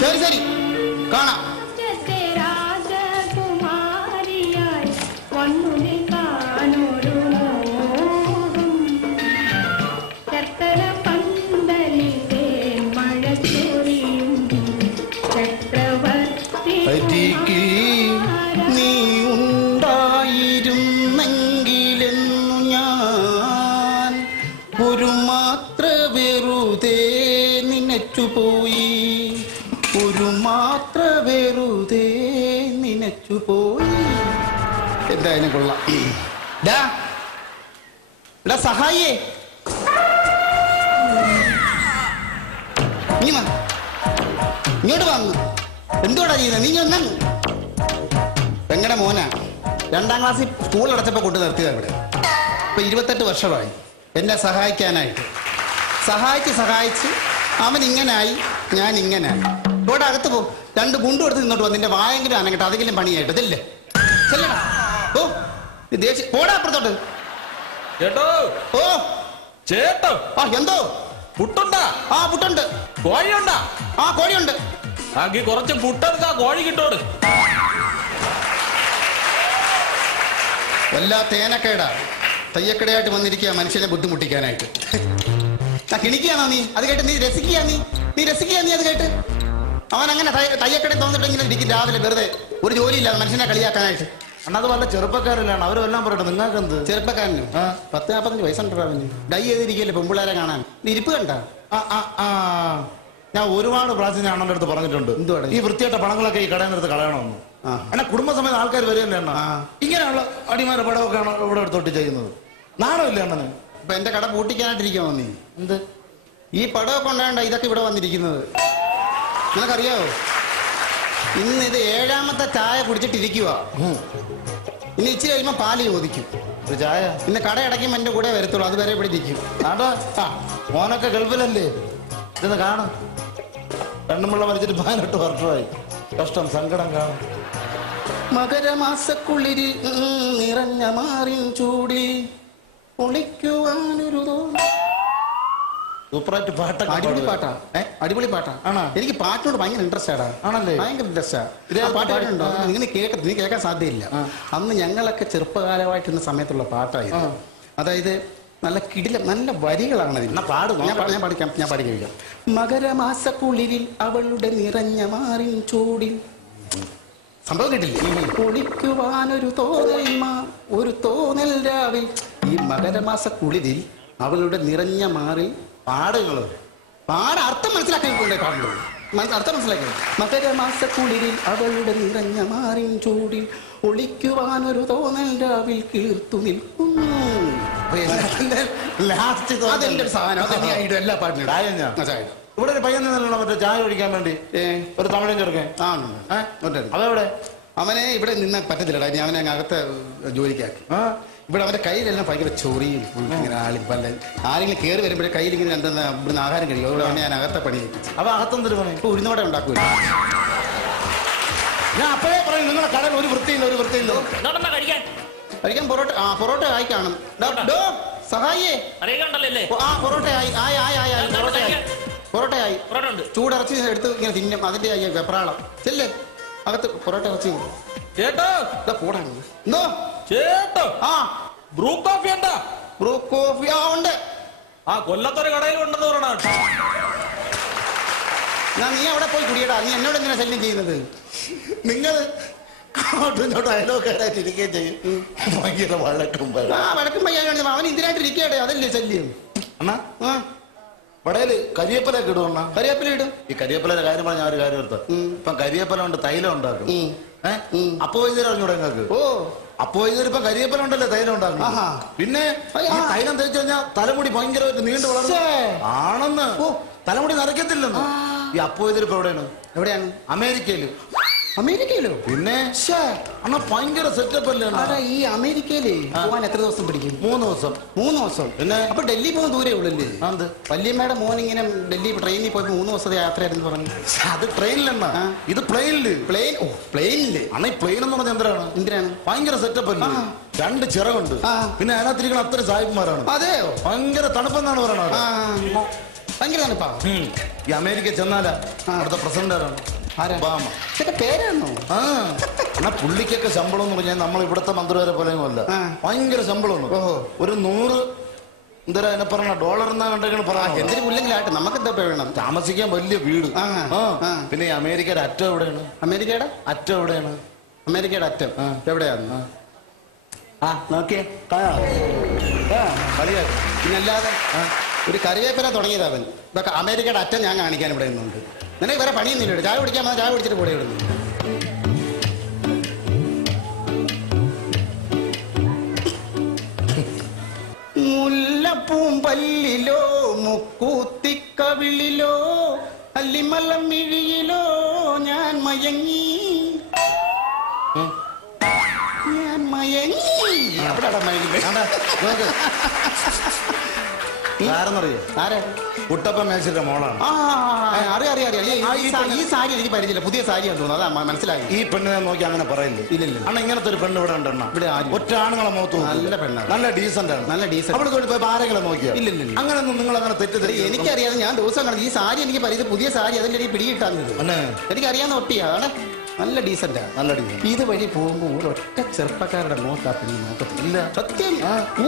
ശരി ശരി കാണാം. നീ ഉണ്ടായിരുന്നെങ്കിലെന്നു ഞാൻ ഒരു മാത്ര വെറുതെ നിനച്ചുപോയി, ഒരു മാത്ര വെറുതെ നിനച്ചുപോയി. എന്തായാലും കൊള്ളാം. സഹായിയേ ഇങ്ങോട്ട് വന്നു. എന്തുകൊണ്ടാ ചെയ്യുന്നത്? നീ ഒന്നു പെങ്ങടെ മോനാ 2ാം ക്ലാസ്സിൽ സ്കൂൾ അടച്ചപ്പോൾ കൊണ്ടു നിർത്തിയതാണ് ഇവിടെ. ഇപ്പൊ 28 വർഷമായി എന്നെ സഹായിക്കാനായിട്ട്. സഹായിച്ച് അവൻ ഇങ്ങനായി, ഞാൻ ഇങ്ങനായി. ഇവിടെ അകത്ത് പോ, 2 ഗുണ്ടും എടുത്ത് നിന്നോട്ട് വന്ന് നിന്റെ വായെങ്കിലും അനങ്ങട്ടെ, അതെങ്കിലും പണിയായിട്ട്. ഇതല്ലേ ചെല്ലടാ. ഓ ദേഷ്യം പോടാ അപ്പുറത്തോട്ട്. ചേട്ടോ ഓ ചേട്ടോ. ആ എന്തോ പുട്ടുണ്ടാ? ആ പുട്ടുണ്ട്. കോഴിയുണ്ടാ? ആ കോഴിയുണ്ട്. ആക്കി കുറച്ച് പുട്ടെടുക്കാ, കോഴി കിട്ടോട്. വല്ലാ തേനക്കേടാ, തയ്യക്കടയായിട്ട് വന്നിരിക്കുക മനുഷ്യനെ ബുദ്ധിമുട്ടിക്കാനായിട്ട്. കിണിക്കുകയാണോ നീ? അത് കേട്ട് നീ രസിക്കുക? നീ അത് കേട്ട് അവൻ അങ്ങനെ തയ്യക്കടയിൽ തോന്നിട്ടെങ്കിലും ഇരിക്കും രാവിലെ വെറുതെ ഒരു ജോലിയില്ല മനുഷ്യനെ കളിയാക്കാനായിട്ട്. അത് വല്ല ചെറുപ്പക്കാരല്ലാണ്, അവരെല്ലാം പറയട്ടെ. നിങ്ങൾക്ക് എന്ത് ചെറുപ്പക്കാരന് 10-45 വയസ്സുണ്ടോ അവന്? ഡൈ ചെയ്തിരിക്കല്ലേ പെൺപിള്ളേരെ കാണാൻ. ഇരിപ്പ് കണ്ട? ഞാൻ ഒരുപാട് പ്രാവശ്യം ഞാൻ അണ്ണൻ്റെ അടുത്ത് പറഞ്ഞിട്ടുണ്ട്, ഈ വൃത്തിയായിട്ട പണങ്ങളൊക്കെ ഈ കടയിനടുത്ത് കളയണമെന്ന്. എന്നാ കുടുംബസമേത ആൾക്കാർ വരികയല്ലേ അണ്ണ? ഇങ്ങനെയുള്ള അടിമാരുടെ പടമൊക്കെയാണ് ഇവിടെ എടുത്തോട്ട് ചെയ്യുന്നത്. നാണമില്ല അണ്ണന്? ഇപ്പൊ എന്റെ കട പൂട്ടിക്കാനായിട്ടിരിക്കുമോ നീ? എന്ത് ഈ പടമൊക്കെ ഉണ്ടാകണ്ട ഇതൊക്കെ ഇവിടെ വന്നിരിക്കുന്നത് നിനക്കറിയാവോ? ഇന്ന് ഇത് 7ാമത്തെ ചായ കുടിച്ചിട്ടിരിക്കുക. ഇനി ഇച്ചിരി കഴിയുമ്പോ പാല് ചോദിക്കും ചായ. ഇന്ന് കട അടയ്ക്കുമ്പോ എന്റെ കൂടെ വരത്തുള്ളൂ, അതുവരെ ഇവിടെ ഇരിക്കും. മോനൊക്കെ ഗൾഫിലല്ലേ, ഇതൊന്ന് കാണും. പെണ്ണുമ്പിള്ള വലിച്ചിട്ട് 18 വർഷമായി. കഷ്ടം, സങ്കടം കാണും. മകരമാസക്കുള്ളിൽ നിറഞ്ഞ മാറിൻ ചൂടി ഒളിക്കുവാനൊരു സൂപ്പറായിട്ട് പാട്ട്. അടിപൊളി പാട്ടാ. അടിപൊളി പാട്ടാ. ആണോ? എനിക്ക് പാട്ടിനോട് ഭയങ്കര ഇൻട്രസ്റ്റ് ആടാ. ആണല്ലേ? ഭയങ്കര ഇൻട്രസ്റ്റാ. പാട്ട് കേട്ടിട്ടുണ്ടോ? നീ കേൾക്കാൻ സാധ്യതയില്ല. അന്ന് ഞങ്ങളൊക്കെ ചെറുപ്പകാലമായിട്ടുള്ള സമയത്തുള്ള പാട്ടായിരുന്നു. അതായത് നല്ല കിടിലം, നല്ല വരികളാണ്. ഞാൻ പാടി കഴിക്കാം. മകരമാസക്കുളിരിൽ അവളുടെ നിറഞ്ഞ മാറിൻ ചൂടിൽ. സംഭവം കേട്ടില്ലേ? കുളിക്കുവാനൊരു ഒരു തോന്നൽ രാവിൽ. ഈ മകരമാസക്കുളിരിൽ അവളുടെ നിറഞ്ഞ മാറിൽ പാടുകള് അർത്ഥം മനസ്സിലാക്കാൻ പാടുള്ളൂ. അർത്ഥം മനസ്സിലാക്കി. മകരമാസക്കുളിരിൽ അവളുടെ നിറഞ്ഞ മാറിൻ ചൂടിൽ ഒളിക്കുവാനൊരു തോന്നൽ രാവിൽ കീർത്തു നിൽക്കുന്നു. അതെന്റെ ഒരു സാധനം. എല്ലാ പാട്ടിനും ഇവിടെ ഒരു പയ്യൻ നിന്നല്ലോ മറ്റേ ചായ കുടിക്കാൻ വേണ്ടി ഒരു തമിഴൻ ചെറുക്കൻ. അതെവിടെ? അവനെ ഇവിടെ നിന്ന് പറ്റത്തില്ലടാ. ഞാൻ അവനെ അകത്തെ ജോലിക്കാക്കി. ഇവിടെ അവന്റെ കയ്യിലെല്ലാം ഭയങ്കര ചൊറിയും ഇങ്ങനെ ആരെങ്കിലും കയറി വരുമ്പോഴേ കയ്യിൽ ഇങ്ങനെ ഇവിടുന്ന് ആഹാരം കഴിക്കും. അതുകൊണ്ട് അവനെ ഞാൻ അകത്തെ പണി കഴിപ്പിച്ചു. അപ്പൊ അകത്തൊന്നും പണി ഇപ്പൊ ഉഴുന്നോടെ ഉണ്ടാക്കൂല. ഞാൻ അപ്പോഴേ പറയും നിങ്ങളെ കടയിൽ ഒരു വൃത്തിയില്ല. കഴിക്കാൻ പൊറോട്ട ആയി കാണും. സഹായിയേ പൊറോട്ടയായി ചൂടിറച്ചി എടുത്ത് ഇങ്ങനെ തിന്നും. അതിന്റെ വെപ്രാളം ചെല്ലേ അകത്ത് പൊറോട്ട ഇറച്ചി. ചേട്ടോ പോടാ. ബ്രൂ കോഫി ഉണ്ടാ? ബ്രൂ കോഫി ഉണ്ട്. കൊല്ലത്തൊരു കടയിലും ഉണ്ടെന്ന് പറയണ. നീ അവിടെ പോയി കുടിയടാ. നീ എന്നോട് എങ്ങനെ ശല്യം ചെയ്യുന്നത്? നിങ്ങൾ അയലോക്കാരായിട്ടിരിക്കുകയും ചെയ്യും. ഭയങ്കര വഴക്കും പയ്യാനാണ്. അവൻ ഇതിനായിട്ട് ഇരിക്കട്ടെ, അതല്ലേ ശല്യം. അണ്ണാ വടയില് കരിയേപ്പലൊക്കെ ഇടും. കരിയേപ്പല ഇടും. ഈ കരിയേപ്പലയുടെ കാര്യം പറഞ്ഞ ഒരു കാര്യം എടുത്ത ഇപ്പം കരിയേപ്പല കൊണ്ട് തൈലം ഉണ്ടാക്കും. അപ്പോ വൈദ്യർ അറിഞ്ഞൂടെ നിങ്ങൾക്ക്? അപ്പോ വൈദ്യർ ഇപ്പൊ കരിയേപ്പല ഉണ്ടല്ലേ തൈലം ഉണ്ടാക്കും. പിന്നെ തൈലം തേച്ചു കഴിഞ്ഞാൽ തലമുടി ഭയങ്കരമായിട്ട് നീണ്ടു വളർന്നു ആണെന്ന്. തലമുടി നരയ്ക്കത്തില്ലെന്ന്. ഈ അപ്പോ വൈദ്യർ ഇപ്പൊ എവിടെയാണ്? അമേരിക്കയില്. അമേരിക്കയിലോ? പിന്നെ അണ്ണാ ഭയങ്കര സെറ്റപ്പ് അല്ലേ? ഈ അമേരിക്കയില് പോവാൻ എത്ര ദിവസം പിടിക്കും? 3 ദിവസം. 3 ദിവസം. പിന്നെ അപ്പൊ ഡൽഹി പോകാൻ ദൂരേ ഉള്ളല്ലേ? വല്യമ്മയുടെ മോൻ ഇങ്ങനെ ഡൽഹി ട്രെയിനിൽ പോയപ്പോ 3 ദിവസത്തെ യാത്രയായിരുന്നു പറഞ്ഞു. അത് ട്രെയിനിലെന്നാ, ഇത് പ്ലെയിനില്. പ്ലെയിനില് അണ്ണാ ഈ പ്ലെയിൻ എന്ന് പറഞ്ഞാൽ എന്തിനാണ്? ഭയങ്കര സെറ്റപ്പ് അല്ലേ? 2 ചിറകുണ്ട്. പിന്നെ അതിനകത്തിരിക്കുന്ന അത്ര സാഹിബന്മാരാണ്. അതെയോ? ഭയങ്കര തണുപ്പെന്നാണ് പറയണത്. ഭയങ്കര തണുപ്പാ. ഈ അമേരിക്ക ചെന്നാലാ അവിടുത്തെ പ്രസിഡന്റ് ആരാണ്? ഒബാമ. പേരാണോ? ആ എന്നാ പുള്ളിക്കൊക്കെ ശമ്പളം എന്ന് പറഞ്ഞാൽ നമ്മൾ ഇവിടുത്തെ മന്ത്രിമാരെ പോലെയൊന്നും അല്ല. ഭയങ്കര ശമ്പളം. ഒരു 100 എന്താ അതിനെ പറഞ്ഞ ഡോളർ എന്നാ കണ്ടെങ്കിൽ പറയാം. എന്തൊരു പുല്ലെങ്കിലായിട്ട് നമുക്ക് എന്താ വേണം? താമസിക്കാൻ വലിയ വീട്. പിന്നെ ഈ അമേരിക്കയുടെ അറ്റം എവിടെയാണ്? അമേരിക്കയുടെ അറ്റം എവിടെയാണ്? അമേരിക്കയുടെ അറ്റം എവിടെയാണ്? നോക്കിയേ കളിയാക്കി. പിന്നല്ലാതെ ഒരു കറിവേപ്പില തുടങ്ങിയത് അവൻ. ഇതൊക്കെ അമേരിക്കയുടെ അറ്റം ഞാൻ കാണിക്കാൻ ഇവിടെ നിന്നുണ്ട്. നിനക്ക് വേറെ പണിയൊന്നുമില്ല. ചായ കുടിക്കാൻ ചായ കുടിച്ചിട്ട് കൂടെ ഇടുന്നു. മുല്ലപ്പൂമ്പല്ലിലോ മുക്കൂത്തിക്കവിളിലോ അല്ലിമലമിഴിയിലോ ഞാൻ മയങ്ങി എവിടെടാ മയങ്ങി? ആരെന്നറിയോ? ആരെ? കുട്ടപ്പൻ മേശിന്റെ മോളാണ്. അറിയാം. ഈ സാരി എനിക്ക് പരിചയമില്ല. പുതിയ സാരിയാന്ന് തോന്നുന്നു. അതാ മനസ്സിലായി. ഈ പെണ്ണിനെ നോക്കി അങ്ങനെ പറയില്ലേ? ഇല്ലില്ല. അണ്ണ ഇങ്ങനത്തെ ഒരു പെണ്ണ് ഇവിടെ ഉണ്ടെണ്ണ. ഇവിടെ ഒറ്റ ആണുങ്ങളെ മുഖത്ത് നല്ല പെണ്ണാണ്. നല്ല ഡീസന്റ് ആണ്. നല്ല ഡീസന്റ്. അവിടെ പോയി ആരെങ്കിലും നോക്കിയാ? ഇല്ലില്ല. അങ്ങനെയൊന്നും നിങ്ങൾ അങ്ങനെ തെറ്റിദ്ധരിക്കും. എനിക്കറിയാതെ ഞാൻ ദിവസം കാണും. ഈ സാരി എനിക്ക് പരിചയം. പുതിയ സാരി അതിന്റെ ഇടയിൽ പിടികിട്ടാൻ എനിക്കറിയാവുന്ന ഒട്ടിയാണ്. നല്ല ഡീസന്റാ. നല്ല ഡീസന്റ്. ഇത് വഴി പോകുമ്പോൾ ഒറ്റ ചെറുപ്പക്കാരുടെ മുഖത്താ പിന്നെ നോക്കത്തില്ല. സത്യം.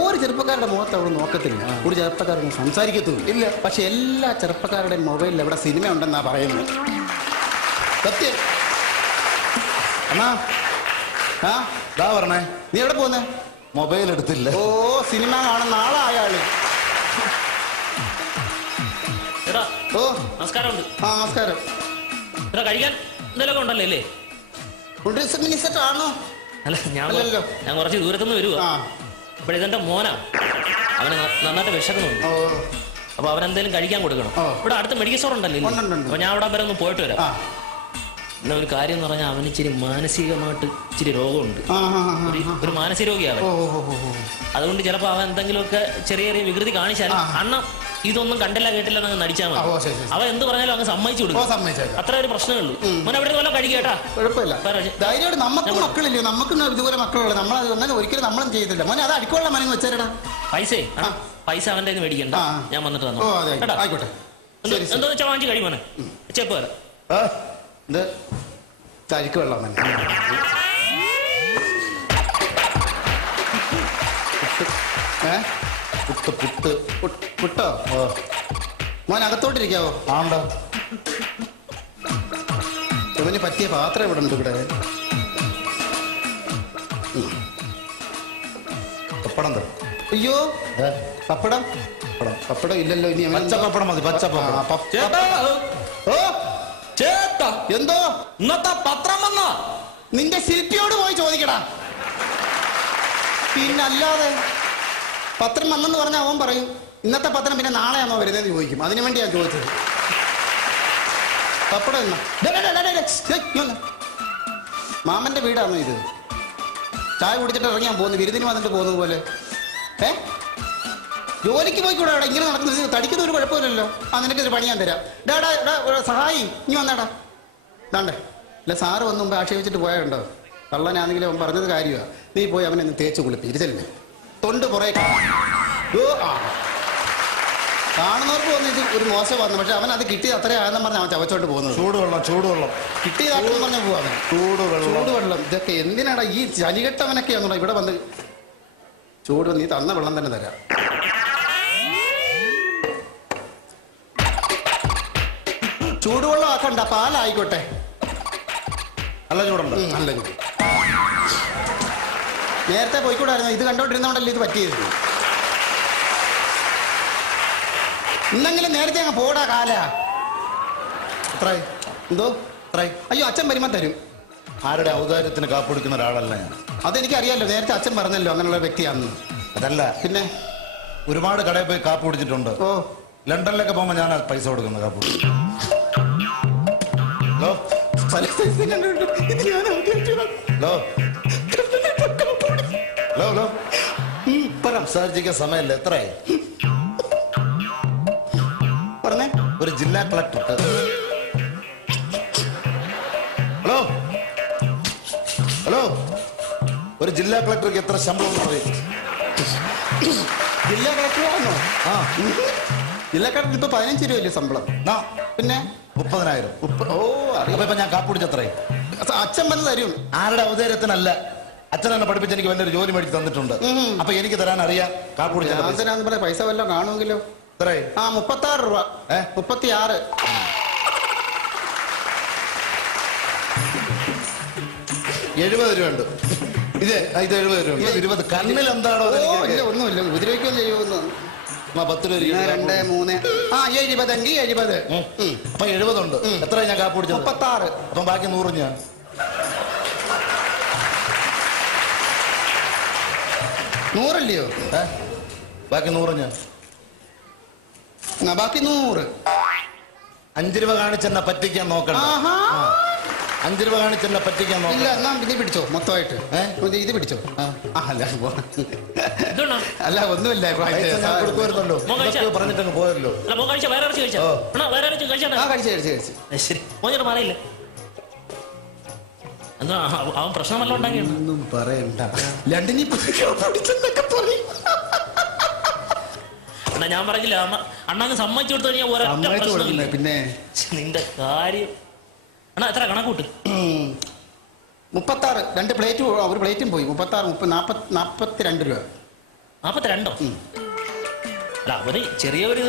ഒരു ചെറുപ്പക്കാരുടെ മുഖത്ത് അവിടെ നോക്കത്തില്ല. ഒരു ചെറുപ്പക്കാരൊന്നും സംസാരിക്കത്തും ഇല്ല. പക്ഷെ എല്ലാ ചെറുപ്പക്കാരുടെയും മൊബൈലിൽ എവിടെ സിനിമ ഉണ്ടെന്നാ പറയുന്നത്. സത്യം. അണ്ണാ ദാ പറഞ്ഞേ. നീ എവിടെ പോന്നെ? മൊബൈൽ എടുത്തില്ല. ഓ സിനിമ കാണുന്ന ആളാ അയാള്. ഓ നമസ്കാരം. നമസ്കാരം. കഴിക്കാൻ എന്തെങ്കിലുമൊക്കെ ഉണ്ടല്ലോ അല്ലേ? ആണോ? അല്ല ഞാൻ കുറച്ച് ദൂരത്തുനിന്ന് വരുവാ. അപ്പോൾ ഇതെന്റെ മോനാ. അവന് നന്നായിട്ട് വിശക്കുന്നുണ്ട്. അപ്പൊ അവനെന്തെങ്കിലും കഴിക്കാൻ കൊടുക്കണം. ഇവിടെ അടുത്ത് മെഡിക്കൽ സ്റ്റോർ ഉണ്ടല്ലോ. അപ്പൊ ഞാൻ അവിടെ വരെ ഒന്ന് പോയിട്ട് വരാം. പിന്നെ ഒരു കാര്യം എന്ന് പറഞ്ഞാൽ അവന് ഇച്ചിരി മാനസികമായിട്ട് ഇച്ചിരി രോഗമുണ്ട്. ഒരു മാനസിക രോഗിയാണ്. അതുകൊണ്ട് ചിലപ്പോ അവൻ എന്തെങ്കിലുമൊക്കെ ചെറിയ ചെറിയ വികൃതി കാണിച്ചാൽ അണ്ണ ഇതൊന്നും കണ്ടില്ല കേട്ടില്ല എന്നങ്ങ് നടിച്ചാൽ മതി. അവൻ എന്ത് പറഞ്ഞാലും അങ്ങ് സമ്മതിച്ചു കൊടുക്കും. അത്ര ഒരു പ്രശ്നമുള്ളൂ. മോനെ എവിടെ വല്ല കഴിക്കേട്ടാ? കുഴപ്പമില്ല. ധൈര്യമായിട്ട് നമുക്ക് മക്കളില്ലേ? നമുക്ക് ഇതുപോലെ മക്കളുള്ള നമ്മളത് ഒരിക്കലും നമ്മളും ചെയ്തില്ല. മോനെ അത് അടിക്കൊള്ള മനങ്ങ് വെച്ചേരടാ. പൈസ അവന്റെ മേടിക്കണ്ട. ഞാൻ വന്നിട്ട് തന്നു. ആയിക്കോട്ടെ. എന്താ വെച്ചാൽ വാങ്ങിച്ച് കഴി മോനെ. ചെപ്പ് വരാം. ചരിക്ക് വെള്ളം പുട്ടോ? മോൻ അകത്തോട്ടിരിക്കാവോ? ആണ്ടോ. ഇവന് പറ്റിയ പാത്രം ഇവിടെ ഉണ്ട്. ഇവിടെ പപ്പടം. അയ്യോ പപ്പടം പപ്പടം ഇല്ലല്ലോ. ഇനി പച്ചപ്പപ്പടം മതി. എന്തോ ഇന്നത്തെ പത്രം വന്ന നിന്റെ ശില്പിയോട് പോയി ചോദിക്കടാ. പിന്നല്ലാതെ പത്രം വന്നെന്ന് പറഞ്ഞാൽ അവൻ പറയും ഇന്നത്തെ പത്രം പിന്നെ നാളെയാണോ വരുന്നതെന്ന് ചോദിക്കും. അതിനു വേണ്ടി ഞാൻ ചോദിച്ചത്. പപ്പടം എന്നാ മാമന്റെ വീടാണോ ഇത്? ചായ കുടിച്ചിട്ട് ഇറങ്ങിയാൻ പോകുന്നു. വിരുന്നിന് വന്നിട്ട് പോകുന്നത് പോലെ. ജോലിക്ക് പോയിക്കൂടാ. ഇങ്ങനെ നടക്കുന്നത് തടിക്കുന്ന ഒരു കുഴപ്പമില്ലല്ലോ. നിനക്കൊരു പണി ഞാൻ തരാം. സഹായി ഇനി വന്നാടാ. ദാണ്ടേ ഇല്ല സാറ് വന്ന് മുമ്പ് ആക്ഷേപിച്ചിട്ട് പോയാലുണ്ടോ? കള്ളനാണെങ്കിലും അവൻ പറഞ്ഞത് കാര്യമാണ്. നീ പോയി അവനെ ഒന്ന് തേച്ച് കുളിപ്പി. ഇരുത്തല്ലേ തൊണ്ട് പുറകെ കാണുന്നവർക്ക് വന്നിട്ട് ഒരു മോശം വന്നു. പക്ഷെ അവൻ അത് കിട്ടിയത് അത്രയാണെന്ന് പറഞ്ഞാൽ അവൻ ചവച്ചോട്ട് പോകുന്നത്. ചൂടുവെള്ളം കിട്ടിയതാണെന്ന് പറഞ്ഞാൽ പോവാൻ. ചൂടുവെള്ളം ഇതൊക്കെ എന്തിനാടാ? ഈ ചനികെട്ടവനൊക്കെയാണോ ഇവിടെ വന്ന് ചൂട്? നീ തന്ന വെള്ളം തന്നെ തരാം. ചൂടുവെള്ളം ആക്കണ്ട, പാലായിക്കോട്ടെ. നല്ല ചൂടുണ്ട്. നല്ല ചൂട്. നേരത്തെ പോയിക്കൂടായിരുന്നു. ഇത് കണ്ടോണ്ടിരുന്നോണ്ടല്ലേ ഇത് പറ്റിയത്. ഇന്നെങ്കിലും നേരത്തെ അങ്ങ് പോടാ കാല. എന്തോ അയ്യോ അച്ഛൻ വരുമ്പോ തരും. ആരുടെ ഔദാര്യത്തിന് കാപ്പിടിക്കുന്ന ഒരാളല്ല ഞാൻ. അതെനിക്കറിയാലോ. നേരത്തെ അച്ഛൻ പറഞ്ഞല്ലോ അങ്ങനെയുള്ള വ്യക്തിയാണെന്ന്. അതല്ല പിന്നെ ഒരുപാട് കടയിൽ പോയി കാപ്പ് കുടിച്ചിട്ടുണ്ട്. ലണ്ടനിലൊക്കെ പോകുമ്പോ ഞാൻ പൈസ കൊടുക്കുന്നത് കാപ്പ് കുടിച്ചു. സംസാരിക്കാൻ സമയല്ലേ? എത്രയായി? പറഞ്ഞേ. ഒരു ജില്ലാ കളക്ടർ. ഹലോ ഒരു ജില്ലാ കളക്ടർക്ക് എത്ര ശമ്പളം പറയും? ജില്ലാ കളക്ടറാണോ? ജില്ലാ കളക്ടർ ഇപ്പൊ 15 രൂപയല്ലേ ശമ്പളം? പിന്നെ 30,000. ഓ അറിയാം. ഇപ്പൊ ഞാൻ കാപ്പുടിച്ചത്രേ. അച്ഛൻ വന്ന് തരും. ആരുടെ അവതാരത്തിനല്ല, അച്ഛൻ എന്നെ പഠിപ്പിച്ച് എനിക്ക് വലിയൊരു ജോലി മേടിച്ച് തന്നിട്ടുണ്ട്. അപ്പൊ എനിക്ക് തരാൻ അറിയാം. കാപ്പുടിച്ച പൈസ വല്ലതും കാണുമെങ്കിലോ? 36 രൂപ. 36. 70 രൂപ ഉണ്ട്. ഇത് 70 രൂപ. 20 കണ്ണിൽ എന്താണോ? ഒന്നുമില്ല, ഉപദ്രവിക്കുകയും ചെയ്യുമെന്ന്. 10 രൂപ. 2, 3. 70 എങ്കിൽ 70. അപ്പൊ 70 ഉണ്ട്. എത്ര ഞാൻ കാപ്പുടിച്ചത്? 36. അപ്പം ബാക്കി 100 ഞാൻ. നൂറല്ലയോ? ബാക്കി 100 ഞാൻ. ബാക്കി 100. 5 രൂപ കാണിച്ചെന്നെ പറ്റിക്കാൻ നോക്കണ്ട. 5 രൂപ കാണിച്ചെന്നെ പറ്റിക്കാൻ നോക്കണ്ട. എന്നാ ഇത് പിടിച്ചോ മൊത്തമായിട്ട്. ഇത് പിടിച്ചോ. അല്ല ഒന്നുമില്ല, കൊടുക്കുമായിരുന്നല്ലോ. പറഞ്ഞിട്ടങ്ങ് പോയല്ലോ. അവൻ പ്രശ്നമല്ല ഉണ്ടാക്കിയാണ്. ഒന്നും പറയണ്ട. ലണ്ടനിൽ പിടിച്ചെന്നൊക്കെ പറയും. ഞാൻ പറഞ്ഞില്ല, അണ്ണാന്ന് സമ്മതിച്ചു കൊടുത്തു കഴിഞ്ഞാൽ ഒരൊറ്റ പ്രശ്നമില്ല. പിന്നെ നിന്റെ കാര്യം അണ്ണാ എത്ര കണക്കൂട്ട്? 36. 2 പ്ലേറ്റ്, ഒരു പ്ലേറ്റും പോയി. 36, 42 രൂപ. 42? അല്ല, അവന് ചെറിയൊരു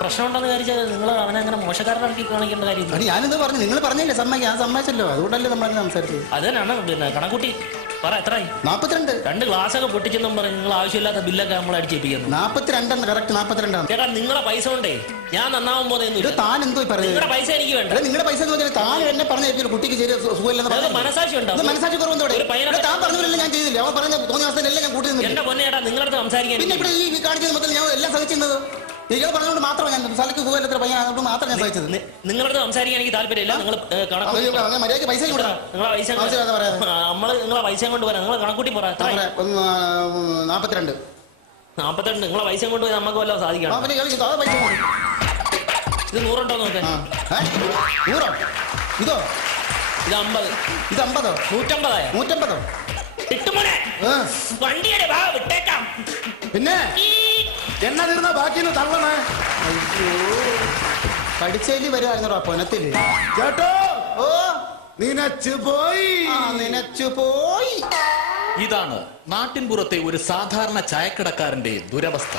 പ്രശ്നം ഉണ്ടെന്ന് വിചാരിച്ചാൽ നിങ്ങൾ അവനെ അങ്ങനെ മോശക്കാരനാക്കി കാണിക്കേണ്ട കാര്യം. ഞാനെന്താ പറഞ്ഞു? നിങ്ങൾ പറഞ്ഞില്ലേ സമ്മതിക്കാം, ഞാൻ സമ്മതിച്ചല്ലോ. അതുകൊണ്ടല്ലേ നമ്മളങ്ങനെ സംസാരിച്ചത്. അത് തന്നെയാണ്. പിന്നെ കണക്കൂട്ടി പറ, എത്രയായി? 42. 2 ഗ്ലാസ്സൊക്കെ പൊട്ടിച്ചെന്നും പറഞ്ഞ് നിങ്ങൾ ആവശ്യമില്ലാത്ത ബില്ലൊക്കെ നമ്മൾ അടിച്ചേപ്പിക്കുന്നു. 42. കറക്റ്റ് 42. ചേട്ടാ, നിങ്ങളെ പൈസ കൊണ്ടേ ഞാൻ നന്നാവാൻ പോകുന്നില്ല. താൻ എന്തോ പറയുന്നത്? നിങ്ങളുടെ പൈസ എനിക്ക് വേണ്ട. നിങ്ങളുടെ പൈസ താൻ എന്നെ പറഞ്ഞ കുട്ടിക്ക് ചെറിയ സുഖമില്ലെന്ന് മനസാക്ഷി ഉണ്ടോ? മനസാക്ഷി കുറവെന്തോടെ? താൻ പറഞ്ഞില്ല, ഞാൻ ചെയ്തില്ല. അവൻ പറഞ്ഞ തോന്നിയ അവസ്ഥയിലെല്ലാം ഞാൻ കൂട്ടി. എന്റെ പൊന്നെ ചേട്ടാ, നിങ്ങളടുത്ത് സംസാരിക്കാൻ പിന്നെ ഇവിടെ ഈ കാണിച്ചത് മൊത്തം ഞാൻ എല്ലാം സഹിച്ചിരുന്നത് നിങ്ങൾ പറഞ്ഞുകൊണ്ട് മാത്രം. ഞാൻ സ്ഥലത്ത് സുഖമില്ലാത്ത പയ്യൻ അതുകൊണ്ട് മാത്രം ഞാൻ സഹിച്ചത്. നിങ്ങളടുത്ത് സംസാരിക്കാൻ എനിക്ക് താല്പര്യമില്ല. നിങ്ങൾ മര്യാദയ്ക്ക് പൈസ നിങ്ങളെ പൈസ കൊണ്ട് വരാം. നിങ്ങൾ കണക്കൂട്ടി പറ. 42. നിങ്ങളെ പൈസ കൊണ്ട് പോയി നമുക്ക് വല്ലതും സാധിക്കണം. ഇത് 100 ഉണ്ടോ നോക്കാൻ? 100? ഇതോ? ഇത് 50. ഇത് 50? 150. 150? കിട്ടുമോനെ? വണ്ടിയുടെ ഭാഗം വിട്ടേക്കാം. പിന്നെ എണ്ണ തീർന്ന ബാക്കിന്ന് തള്ളണേ. അയ്യോ, പഠിച്ചേലി വരുമായിരുന്നു പൊനത്തില്. കേട്ടോ? ഓ, നിനച്ചു പോയി. ഇതാണ് നാട്ടിൻപുറത്തെ ഒരു സാധാരണ ചായക്കടക്കാരന്റെ ദുരവസ്ഥ.